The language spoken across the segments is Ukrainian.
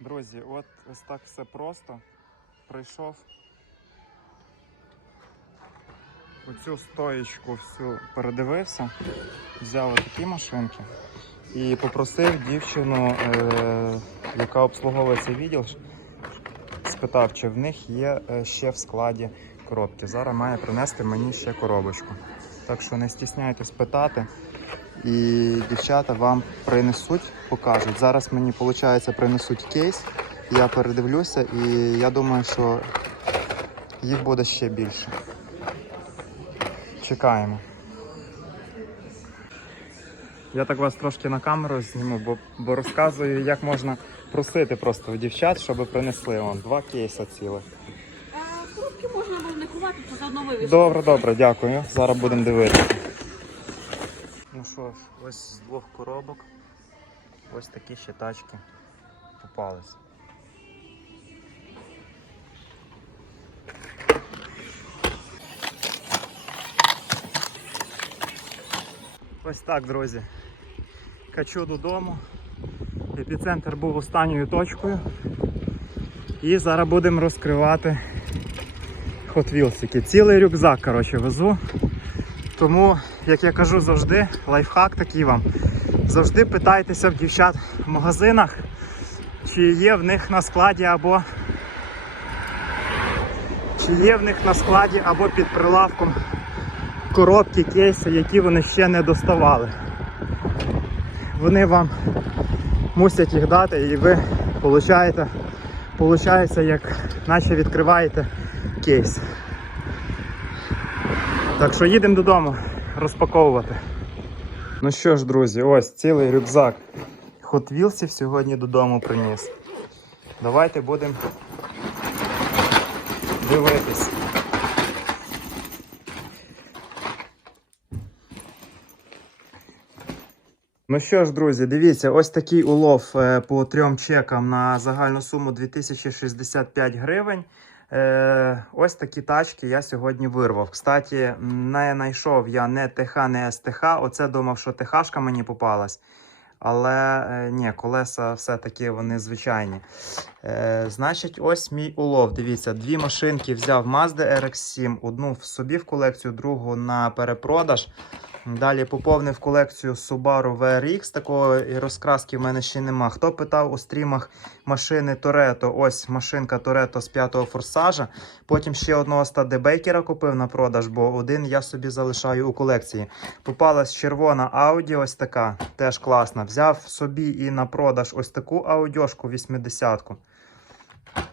Друзі, от ось так все просто. Прийшов. Оцю стоїчку всю передивився, взяв такі машинки і попросив дівчину, е, яка обслуговує цей відділ, спитав, чи в них є е, ще в складі коробки. Зараз має принести мені ще коробочку. Так що не стісняйтесь питати. І дівчата вам принесуть, покажуть. Зараз мені, виходить, принесуть кейс. Я передивлюся і я думаю, що їх буде ще більше. Чекаємо. Я так вас трошки на камеру зніму, бо, бо розказую, як можна просити просто у дівчат, щоб принесли Вон, два кейса цілих. Коробки можна вовникувати, то заодно вивісити. Добре, добре, дякую. Зараз будемо дивитися. Ну що ж, ось з двох коробок. Ось такі ще тачки попались. Ось так, друзі. Качу додому. Епіцентр був останньою точкою. І зараз будемо розкривати Hot Wheels. Цілий рюкзак коротше, везу. Тому, як я кажу завжди, лайфхак такий вам. Завжди питайтеся в дівчат в магазинах, чи є в них на складі або чи є в них на складі або під прилавком коробки, кейси, які вони ще не доставали. Вони вам мусять їх дати і ви получаєте, получається, як наче відкриваєте кейс. Так що їдемо додому розпаковувати. Ну що ж, друзі, ось цілий рюкзак Hot Wheelsів сьогодні додому приніс. Давайте будемо дивитись. Ну що ж, друзі, дивіться, ось такий улов е, по трьом чекам на загальну суму 2065 гривень. Е, ось такі тачки я сьогодні вирвав. Кстати, не знайшов я не ТХ, не СТХ. Оце думав, що ТХшка мені попалась. Але е, ні, колеса все-таки вони звичайні. Е, значить, ось мій улов. Дивіться, дві машинки взяв Mazda RX-7, одну в собі в колекцію, другу на перепродаж. Далі поповнив колекцію Subaru VRX, такої розкраски в мене ще нема. Хто питав у стрімах машини Toretto, ось машинка Toretto з 5-го форсажа. Потім ще одного Стадебейкера купив на продаж, бо один я собі залишаю у колекції. Попалась червона Audi, ось така, теж класна. Взяв собі і на продаж ось таку аудіошку 80-ку.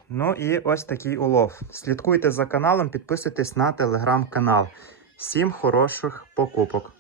Ну і ось такий улов. Слідкуйте за каналом, підписуйтесь на телеграм-канал. Всім хороших покупок!